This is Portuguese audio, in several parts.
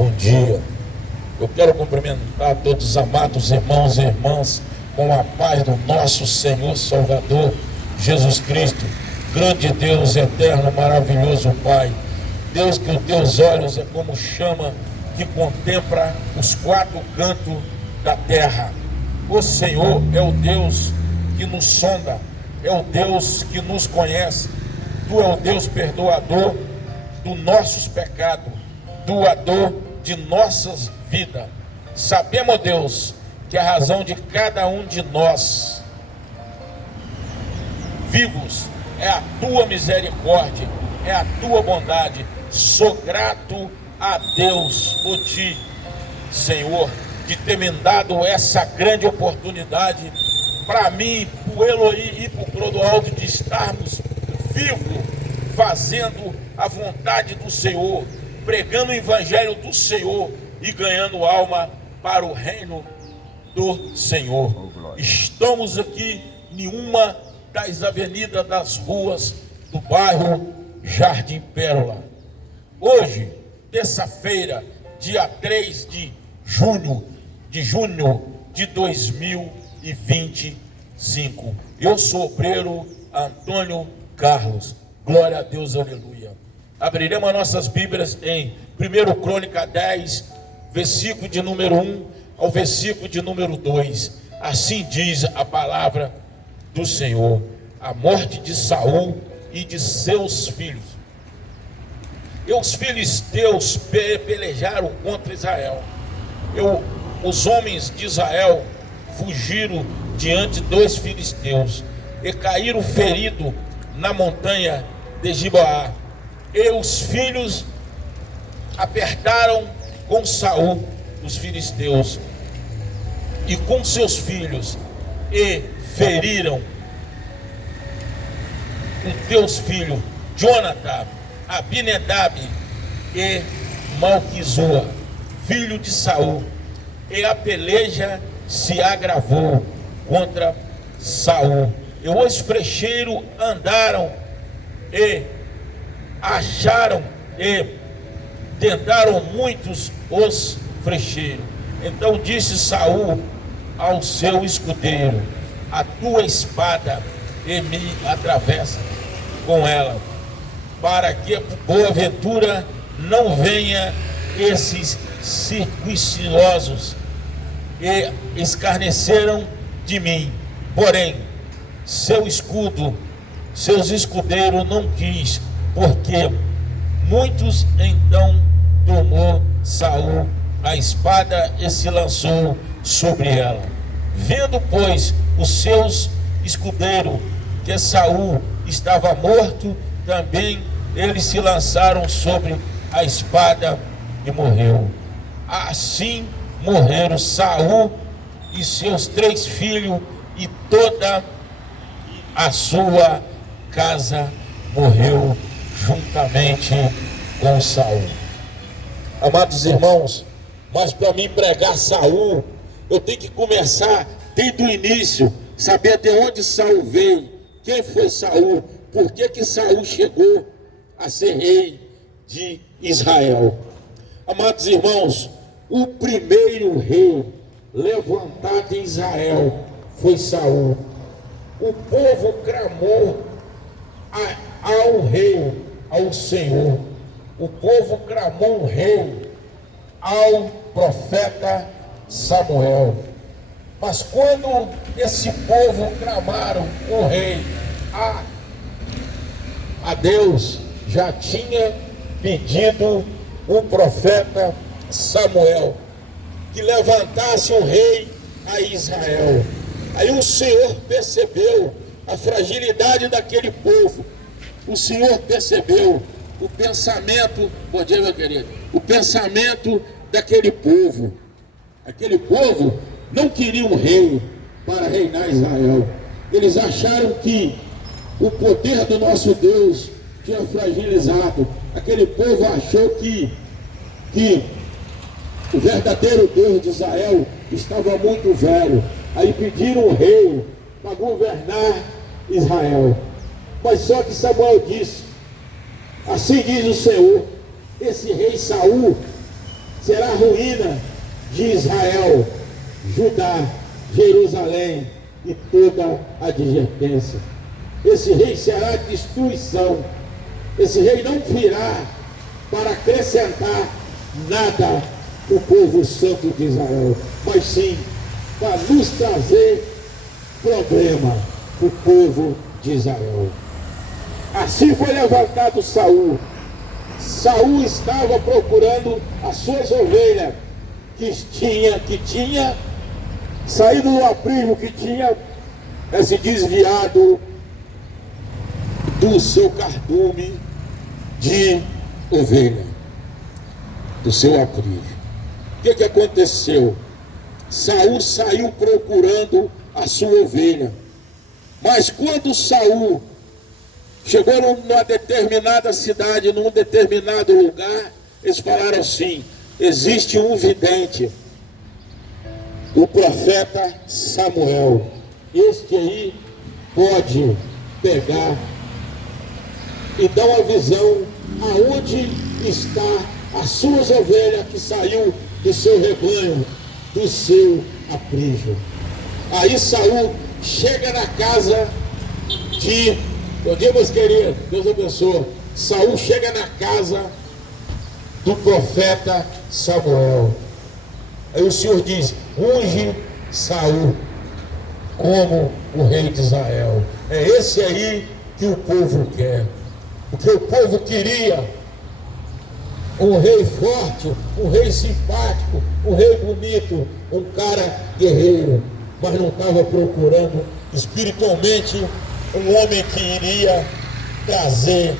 Bom dia. Eu quero cumprimentar todos os amados irmãos e irmãs com a paz do nosso Senhor Salvador Jesus Cristo, grande Deus eterno, maravilhoso Pai. Deus que os teus olhos é como chama que contempla os quatro cantos da terra. O Senhor é o Deus que nos sonda, é o Deus que nos conhece. Tu é o Deus perdoador dos nossos pecados, doador de nossas vidas. Sabemos, Deus, que a razão de cada um de nós vivos é a tua misericórdia, é a tua bondade. Sou grato a Deus por ti, Senhor, de ter me dado essa grande oportunidade para mim, para o Eloí e para o Clodoaldo, de estarmos vivos, fazendo a vontade do Senhor, pregando o evangelho do Senhor e ganhando alma para o reino do Senhor. Estamos aqui em uma das avenidas das ruas do bairro Jardim Pérola. Hoje, terça-feira, dia 3 de junho de 2025. Eu sou o obreiro Antônio Carlos. Glória a Deus, aleluia. Abriremos as nossas Bíblias em 1 Crônica 10, versículo de número 1 ao versículo de número 2. Assim diz a palavra do Senhor: a morte de Saul e de seus filhos. E os filisteus pelejaram contra Israel. Os homens de Israel fugiram diante dos filisteus e caíram feridos na montanha de Gibeá. E os filhos apertaram com Saul os filisteus e com seus filhos, e feriram os teus filhos Jonathan, Abinadab e Malquizua, filho de Saul. E a peleja se agravou contra Saul. E os flecheiros andaram e acharam e tentaram muitos os flecheiros. Então disse Saul ao seu escudeiro: a tua espada e me atravessa com ela, para que porventura não venha esses circunciosos e escarneceram de mim. Porém, seus escudeiros não quis, porque muitos. Então tomou Saul a espada e se lançou sobre ela. Vendo, pois, os seus escudeiros que Saul estava morto, também eles se lançaram sobre a espada e morreu. Assim morreram Saul e seus 3 filhos, e toda a sua casa morreu juntamente com Saul. Amados irmãos, mas para mim pregar Saul, eu tenho que começar desde o início, saber de onde Saul veio, quem foi Saul, por que Saul chegou a ser rei de Israel. Amados irmãos, o primeiro rei levantado em Israel foi Saul. O povo clamou ao rei, ao Senhor. O povo clamou o rei ao profeta Samuel. Mas quando esse povo clamaram o rei a Deus, já tinha pedido o profeta Samuel que levantasse um rei a Israel. Aí o Senhor percebeu a fragilidade daquele povo. O Senhor percebeu o pensamento, bom dia, meu querido, o pensamento daquele povo. Aquele povo não queria um rei para reinar Israel. Eles acharam que o poder do nosso Deus tinha fragilizado. Aquele povo achou que o verdadeiro Deus de Israel estava muito velho. Aí pediram um rei para governar Israel. Mas só que Samuel disse: assim diz o Senhor, esse rei Saul será a ruína de Israel, Judá, Jerusalém e toda a advertência. Esse rei será destruição. Esse rei não virá para acrescentar nada o povo santo de Israel, mas sim para nos trazer problema, o povo de Israel. Assim foi levantado Saul. Saul estava procurando as suas ovelhas que tinha saído do aprisco, que tinha se desviado do seu cardume de ovelha, do seu aprisco. O que aconteceu? Saul saiu procurando a sua ovelha, mas quando Saul chegou numa determinada cidade, num determinado lugar, eles falaram assim: existe um vidente, o profeta Samuel, este aí pode pegar e dar uma visão aonde está as suas ovelhas que saiu do seu rebanho, do seu aprisco. Aí Saul chega na casa de, bom dia meus queridos, Deus abençoe. Saul chega na casa do profeta Samuel. Aí o Senhor diz: unge Saul como o rei de Israel. É esse aí que o povo quer. Porque o povo queria um rei forte, um rei simpático, um rei bonito, um cara guerreiro, mas não estava procurando espiritualmente um homem que iria trazer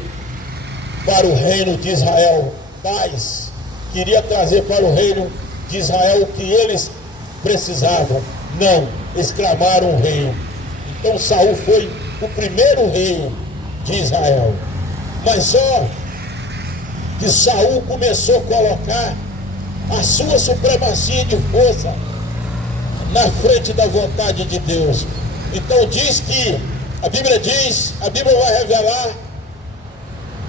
para o reino de Israel paz, queria trazer para o reino de Israel o que eles precisavam. Não, eles clamaram um rei. Então Saul foi o primeiro rei de Israel. Mas só que Saul começou a colocar a sua supremacia de força na frente da vontade de Deus. Então diz que, a Bíblia vai revelar,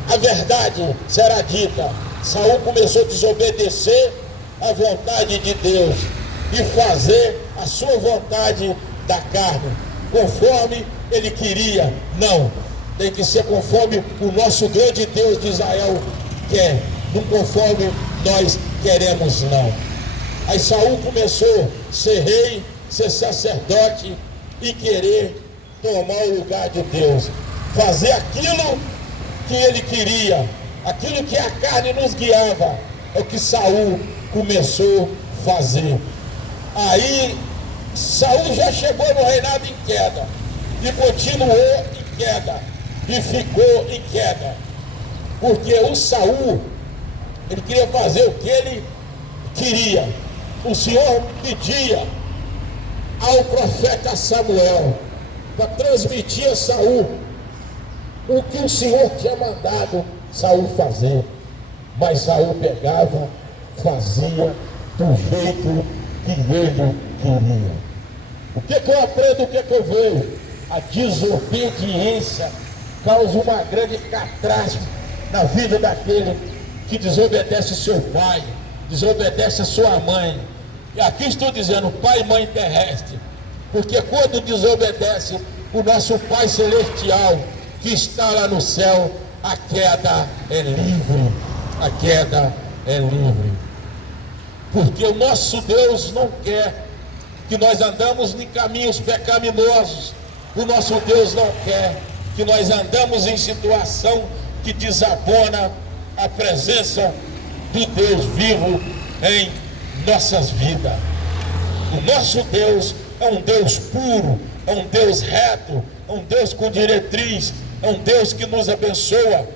a verdade será dita. Saul começou a desobedecer à vontade de Deus e fazer a sua vontade da carne, conforme ele queria. Não, tem que ser conforme o nosso grande Deus de Israel quer, não conforme nós queremos, não. Aí Saul começou a ser rei, ser sacerdote e querer tomar o lugar de Deus, fazer aquilo que ele queria, aquilo que a carne nos guiava, é o que Saul começou a fazer. Aí Saul já chegou no reinado em queda e continuou em queda e ficou em queda, porque o Saul, ele queria fazer o que ele queria. O Senhor pedia ao profeta Samuel para transmitir a Saul o que o Senhor tinha mandado Saul fazer, mas Saul pegava, fazia do jeito que ele queria. O que eu aprendo, o que eu vejo? A desobediência causa uma grande catástrofe na vida daquele que desobedece seu pai, desobedece a sua mãe. E aqui estou dizendo pai e mãe terrestre, porque quando desobedece o nosso Pai Celestial que está lá no céu, a queda é livre, a queda é livre. Porque o nosso Deus não quer que nós andamos em caminhos pecaminosos. O nosso Deus não quer que nós andamos em situação que desabona a presença do Deus vivo em nossas vidas. O nosso Deus é um Deus puro, é um Deus reto, é um Deus com diretriz, é um Deus que nos abençoa,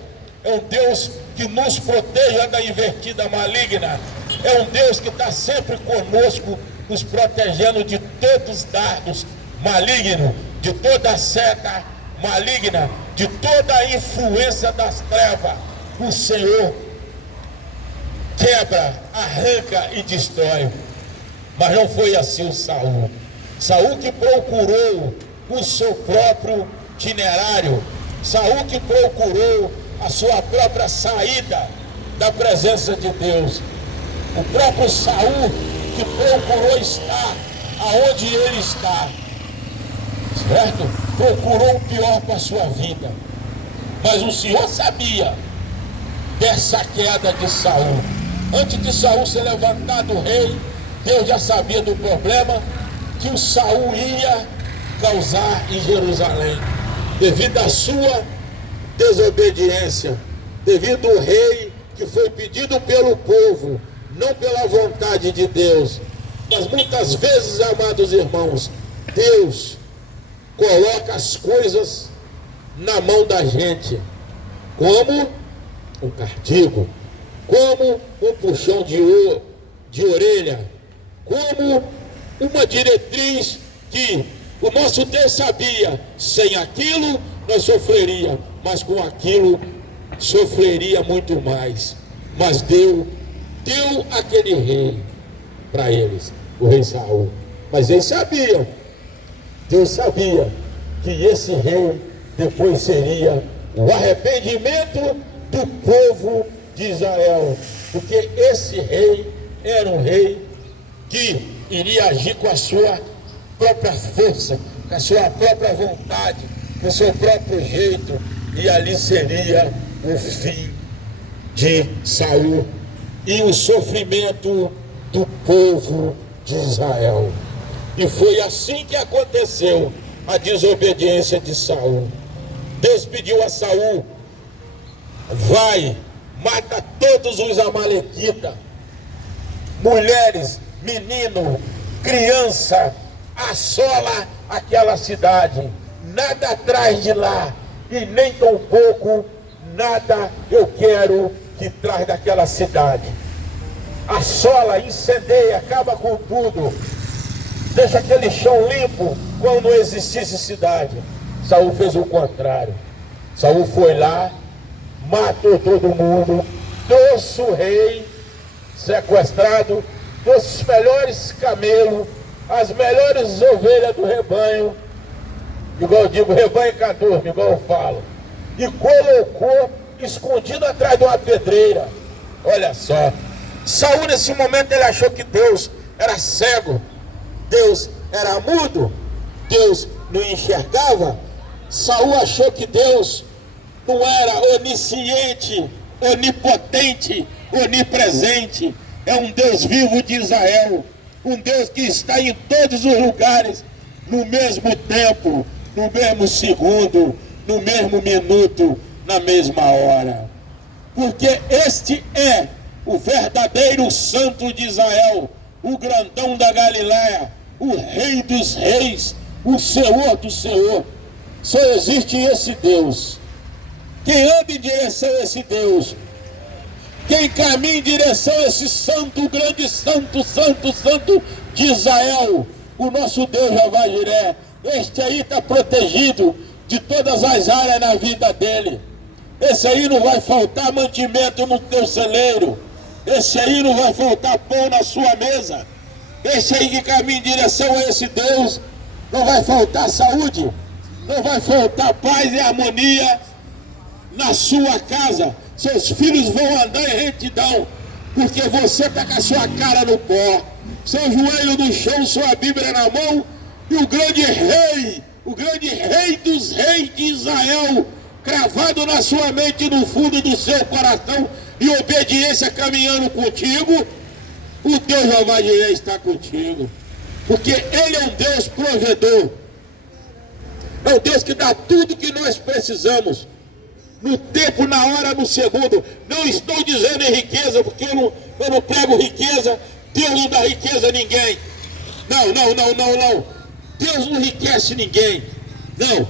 é um Deus que nos proteja da invertida maligna, é um Deus que está sempre conosco, nos protegendo de todos os dardos malignos, de toda a seta maligna, de toda a influência das trevas. O Senhor quebra, arranca e destrói. Mas não foi assim o Saul. Saul que procurou o seu próprio itinerário, Saul que procurou a sua própria saída da presença de Deus. O próprio Saul que procurou estar aonde ele está, certo? Procurou o pior para a sua vida. Mas o Senhor sabia dessa queda de Saul. Antes de Saul ser levantado rei, Deus já sabia do problema que o Saul ia causar em Jerusalém, devido à sua desobediência, devido ao rei que foi pedido pelo povo, não pela vontade de Deus. Mas muitas vezes, amados irmãos, Deus coloca as coisas na mão da gente, como um castigo, como um puxão de orelha, como uma diretriz que o nosso Deus sabia, sem aquilo nós sofreria, mas com aquilo sofreria muito mais. Mas deu aquele rei para eles, o rei Saul. Mas eles sabiam, Deus sabia que esse rei depois seria o arrependimento do povo de Israel, porque esse rei era um rei que iria agir com a sua própria força, com a sua própria vontade, com o seu próprio jeito, e ali seria o fim de Saul e o sofrimento do povo de Israel. E foi assim que aconteceu a desobediência de Saul. Deus pediu a Saul: vai, mata todos os amalequitas, mulheres, menino, criança, assola aquela cidade, nada atrás de lá, e nem tão pouco nada eu quero que traz daquela cidade. Assola, incendeia, acaba com tudo, deixa aquele chão limpo, como não existisse cidade. Saul fez o contrário. Saul foi lá, matou todo mundo, trouxe o rei sequestrado, trouxe os melhores camelos, as melhores ovelhas do rebanho, igual eu digo, rebanho cadorno, igual eu falo, e colocou escondido atrás de uma pedreira. Olha só, Saul nesse momento ele achou que Deus era cego, Deus era mudo, Deus não enxergava. Saul achou que Deus não era onisciente, onipotente, onipresente. É um Deus vivo de Israel, um Deus que está em todos os lugares, no mesmo tempo, no mesmo segundo, no mesmo minuto, na mesma hora. Porque este é o verdadeiro santo de Israel, o grandão da Galileia, o rei dos reis, o Senhor do Senhor. Só existe esse Deus. Quem anda em direção a esse Deus, quem caminha em direção a esse santo, grande santo, santo, santo de Israel, o nosso Deus Jeová Jiré, este aí está protegido de todas as áreas na vida dele. Esse aí não vai faltar mantimento no teu celeiro, esse aí não vai faltar pão na sua mesa, esse aí que caminha em direção a esse Deus, não vai faltar saúde, não vai faltar paz e harmonia na sua casa. Seus filhos vão andar em retidão, porque você está com a sua cara no pó, seu joelho no chão, sua Bíblia na mão, e o grande rei dos reis de Israel, cravado na sua mente, no fundo do seu coração, e obediência caminhando contigo. O Deus Jeová Jiré está contigo, porque Ele é um Deus provedor, é um Deus que dá tudo que nós precisamos, no tempo, na hora, no segundo. Não estou dizendo em riqueza, porque eu não prego riqueza. Deus não dá riqueza a ninguém. Não. Deus não enriquece ninguém. Não.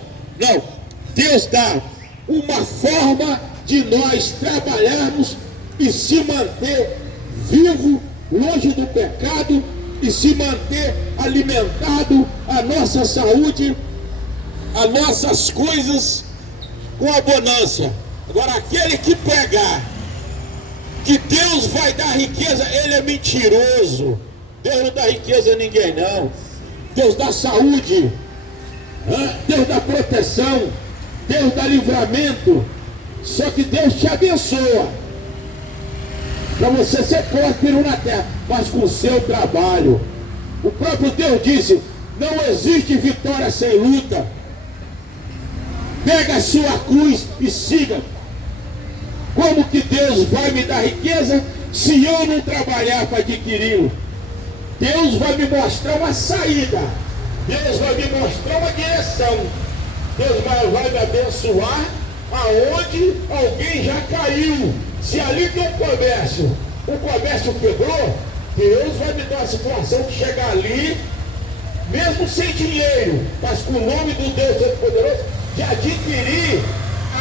Deus dá uma forma de nós trabalharmos e se manter vivo, longe do pecado, e se manter alimentado, a nossa saúde, as nossas coisas com abundância. Agora, aquele que pregar que Deus vai dar riqueza, ele é mentiroso. Deus não dá riqueza a ninguém, não. Deus dá saúde, Deus dá proteção, Deus dá livramento. Só que Deus te abençoa. para você ser próspero na terra, mas com o seu trabalho. O próprio Deus disse: não existe vitória sem luta. Pega a sua cruz e siga. Como que Deus vai me dar riqueza se eu não trabalhar para adquiri-lo? Deus vai me mostrar uma saída. Deus vai me mostrar uma direção. Deus vai me abençoar aonde alguém já caiu. Se ali tem um comércio, o comércio quebrou, Deus vai me dar uma situação de chegar ali, mesmo sem dinheiro, mas com o nome do Deus Todo-Poderoso, de adquirir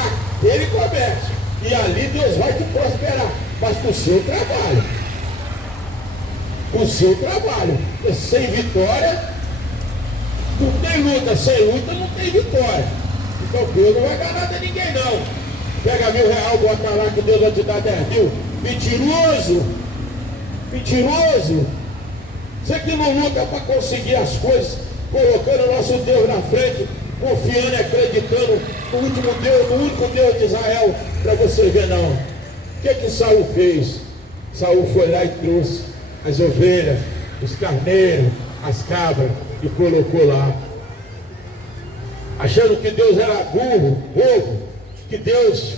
aquele comércio. E ali Deus vai te prosperar, mas com o seu trabalho. Com o seu trabalho. Porque sem vitória, não tem luta. Sem luta, não tem vitória. Então Deus não vai dar nada a ninguém, não. Pega R$1.000, bota lá que Deus vai te dar 10 mil. Mentiroso. Mentiroso. Você que não luta para conseguir as coisas, colocando o nosso Deus na frente, confiando e acreditando no último Deus, no único Deus de Israel, para você ver não. O que Saul fez? Saul foi lá e trouxe as ovelhas, os carneiros, as cabras e colocou lá. Achando que Deus era burro, bobo, que Deus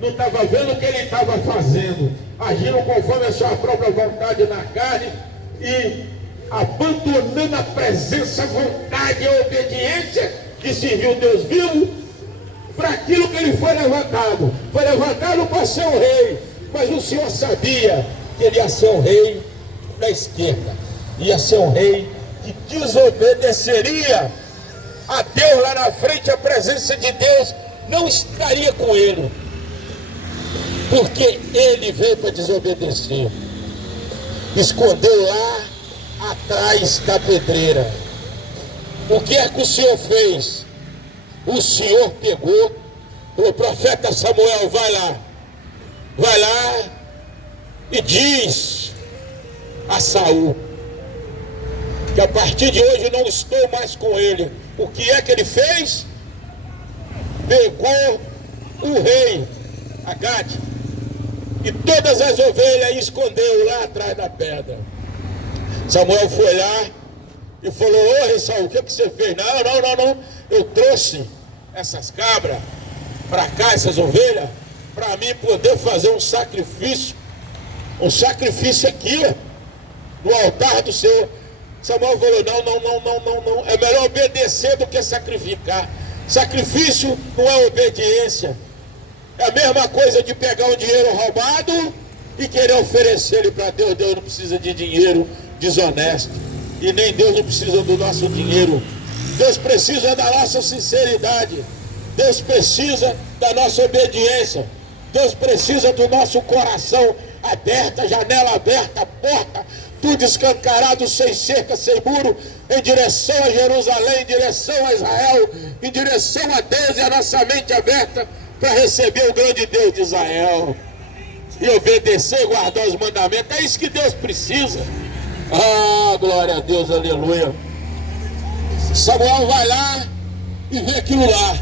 não estava vendo o que ele estava fazendo, agindo conforme a sua própria vontade na carne e abandonando a presença, a vontade e a obediência de servir o Deus vivo para aquilo que ele foi levantado. Foi levantado para ser um rei, mas o Senhor sabia que ele ia ser um rei da esquerda, ia ser um rei que desobedeceria a Deus lá na frente. A presença de Deus não estaria com ele, porque ele veio para desobedecer. Escondeu lá atrás da pedreira. O que é que o Senhor fez? O Senhor pegou o profeta Samuel: vai lá e diz a Saul que a partir de hoje não estou mais com ele. O que é que ele fez? Pegou o rei Agade e todas as ovelhas e escondeu lá atrás da pedra. Samuel foi lá e falou: ô rei Saul, o que você fez? Não, eu trouxe essas cabras para cá, essas ovelhas, para mim poder fazer um sacrifício aqui, no altar do Senhor. Samuel falou: não, é melhor obedecer do que sacrificar. Sacrifício não é obediência. É a mesma coisa de pegar um dinheiro roubado e querer oferecer ele para Deus. Deus não precisa de dinheiro desonesto, e nem Deus não precisa do nosso dinheiro. Deus precisa da nossa sinceridade. Deus precisa da nossa obediência. Deus precisa do nosso coração aberto, janela aberta, porta tudo escancarado, sem cerca, sem muro, em direção a Jerusalém, em direção a Israel, em direção a Deus, e a nossa mente aberta para receber o grande Deus de Israel e obedecer e guardar os mandamentos. É isso que Deus precisa. Ah, glória a Deus, aleluia. Samuel vai lá e vê aquilo lá.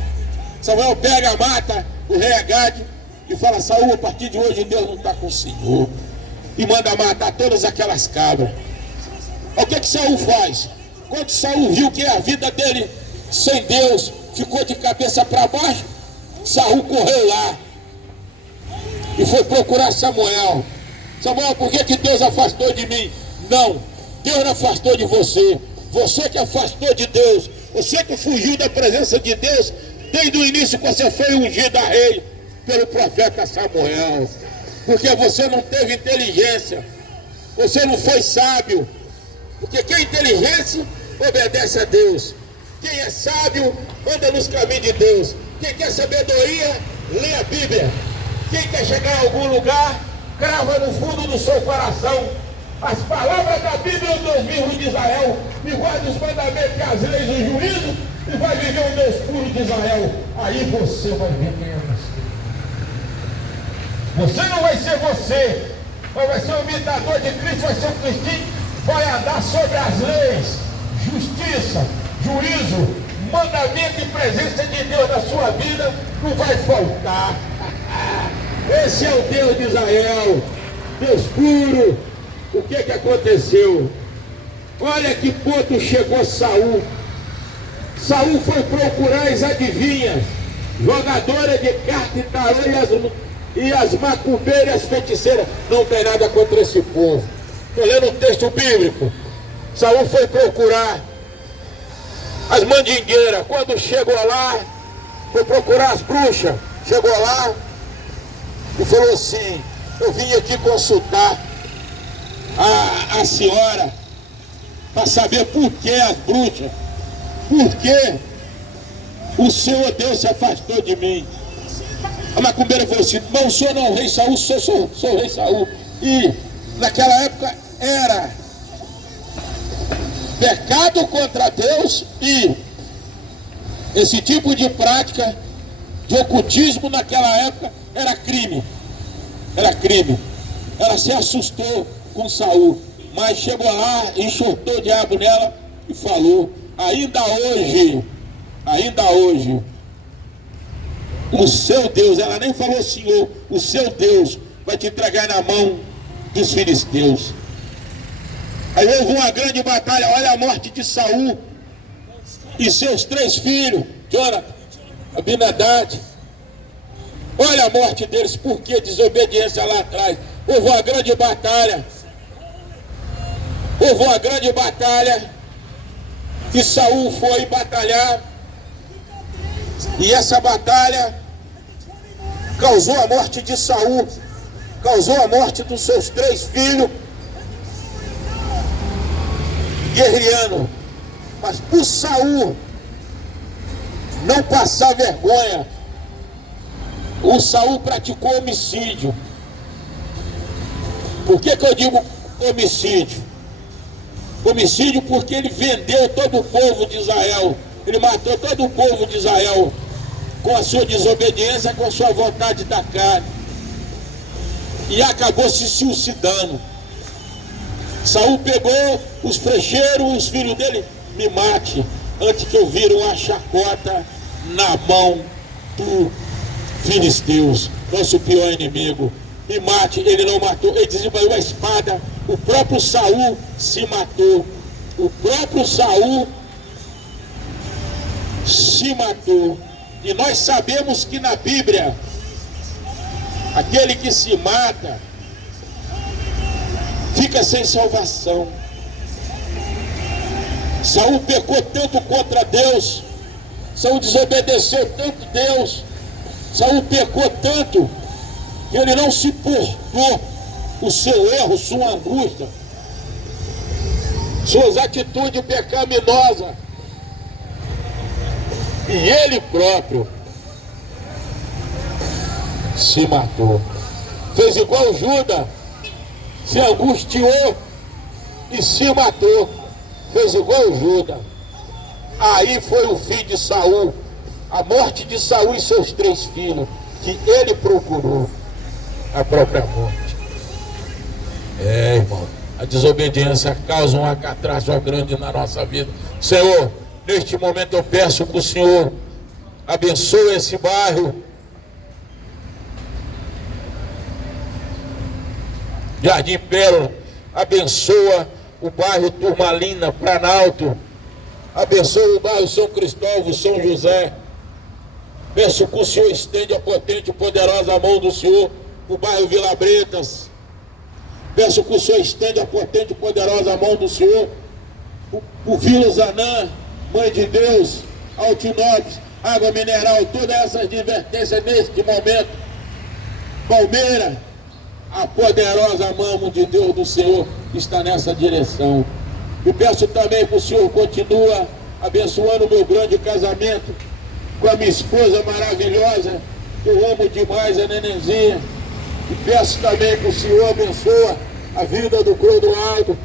Samuel pega, mata o rei Agade e fala: Saul, a partir de hoje Deus não está com o Senhor. E manda matar todas aquelas cabras. O que Saul faz? Quando Saul viu que a vida dele sem Deus ficou de cabeça para baixo, Saul correu lá e foi procurar Samuel. Samuel, por que Deus afastou de mim? Não, Deus não afastou de você. Você que afastou de Deus. Você que fugiu da presença de Deus desde o início, que você foi ungido a rei pelo profeta Samuel. Porque você não teve inteligência, você não foi sábio. Porque quem é inteligente obedece a Deus. Quem é sábio anda nos caminhos de Deus. Quem quer sabedoria, lê a Bíblia. Quem quer chegar a algum lugar, crava no fundo do seu coração as palavras da Bíblia, o Deus vivo de Israel, e guarda os mandamentos e as leis do juízo, e vai viver o Deus puro de Israel. Aí você vai ver quem é você. Você não vai ser você, mas vai ser um imitador de Cristo, vai ser um cristão, vai andar sobre as leis, justiça, juízo, mandamento e presença de Deus na sua vida, não vai faltar. Esse é o Deus de Israel. Deus puro, o que aconteceu? Olha que ponto chegou Saul. Saul foi procurar as adivinhas, jogadoras de carta e tarô e as macumbeiras feiticeiras. Não tem nada contra esse povo. Estou lendo um texto bíblico. Saul foi procurar as mandingueiras. Quando chegou lá, foi procurar as bruxas. Chegou lá e falou assim: eu vim aqui consultar a senhora para saber por que as bruxas, por que o Senhor Deus se afastou de mim. A macumbeira falou assim: não, o senhor não é o rei Saul, sou o rei Saul. E naquela época era pecado contra Deus, e esse tipo de prática de ocultismo naquela época era crime. Era crime. Ela se assustou com Saul, mas chegou lá, enxotou o diabo nela e falou: ainda hoje, o seu Deus, ela nem falou Senhor, o seu Deus vai te entregar na mão dos filisteus. Aí houve uma grande batalha. Olha a morte de Saul e seus 3 filhos, Jonathan, Abinadab. Olha a morte deles, porque desobediência lá atrás. Houve uma grande batalha. Houve uma grande batalha que Saul foi batalhar. E essa batalha causou a morte de Saul, causou a morte dos seus 3 filhos, guerreando. Mas por Saul não passar vergonha, o Saul praticou homicídio. Por que eu digo homicídio? Homicídio porque ele vendeu todo o povo de Israel. Ele matou todo o povo de Israel com a sua desobediência, com a sua vontade da carne. E acabou se suicidando. Saul pegou os frecheiros, os filhos dele: me mate, antes que eu vire uma chacota na mão do filisteus, nosso pior inimigo. Me mate. Ele não matou, ele desembanhou a espada. O próprio Saul se matou. O próprio Saul se matou. E nós sabemos que na Bíblia, aquele que se mata fica sem salvação. Saul pecou tanto contra Deus, Saul desobedeceu tanto Deus, Saul pecou tanto que ele não se portou o seu erro, sua angústia, suas atitudes pecaminosas. E ele próprio se matou. Fez igual Judas, se angustiou e se matou. Fez igual Judas. Aí foi o fim de Saul, a morte de Saul e seus 3 filhos, que ele procurou a própria morte. Irmão, a desobediência causa uma catástrofe grande na nossa vida. Senhor, neste momento eu peço que o Senhor abençoe esse bairro, Jardim Pérola, abençoa o bairro Turmalina, Planalto, abençoa o bairro São Cristóvão, São José. Peço que o Senhor estende a potente e poderosa mão do Senhor para o bairro Vila Bretas. Peço que o Senhor estende a potente e poderosa mão do Senhor o Vila Zanã, Mãe de Deus, Altinópolis, Água Mineral, todas essas advertências neste momento. Palmeira, a poderosa mão de Deus do Senhor está nessa direção. E peço também que o Senhor continue abençoando o meu grande casamento com a minha esposa maravilhosa, que eu amo demais, a Nenenzinha. E peço também que o Senhor abençoe a vida do Clodoaldo.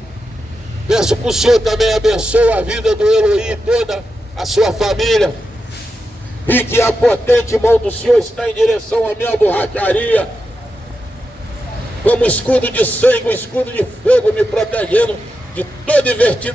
Peço que o Senhor também abençoe a vida do Eloí e toda a sua família. E que a potente mão do Senhor está em direção à minha borracharia, como escudo de sangue, um escudo de fogo, me protegendo de toda invertida